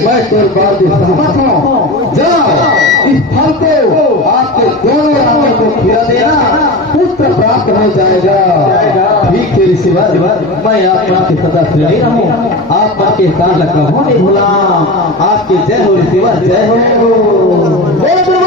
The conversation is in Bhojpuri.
मैं तेरे बात से सहमत हूँ। जाओ इस फल को आपके दोनों आंखों को खिला देना, पुत्र प्राप्त हो जाएगा। ठीक तेरी सिवा मैं आत्मा की सदा श्रेणी रहूँ, आत्मा के साथ लगा होने भूला। आपके जय हो सिवा जय हो।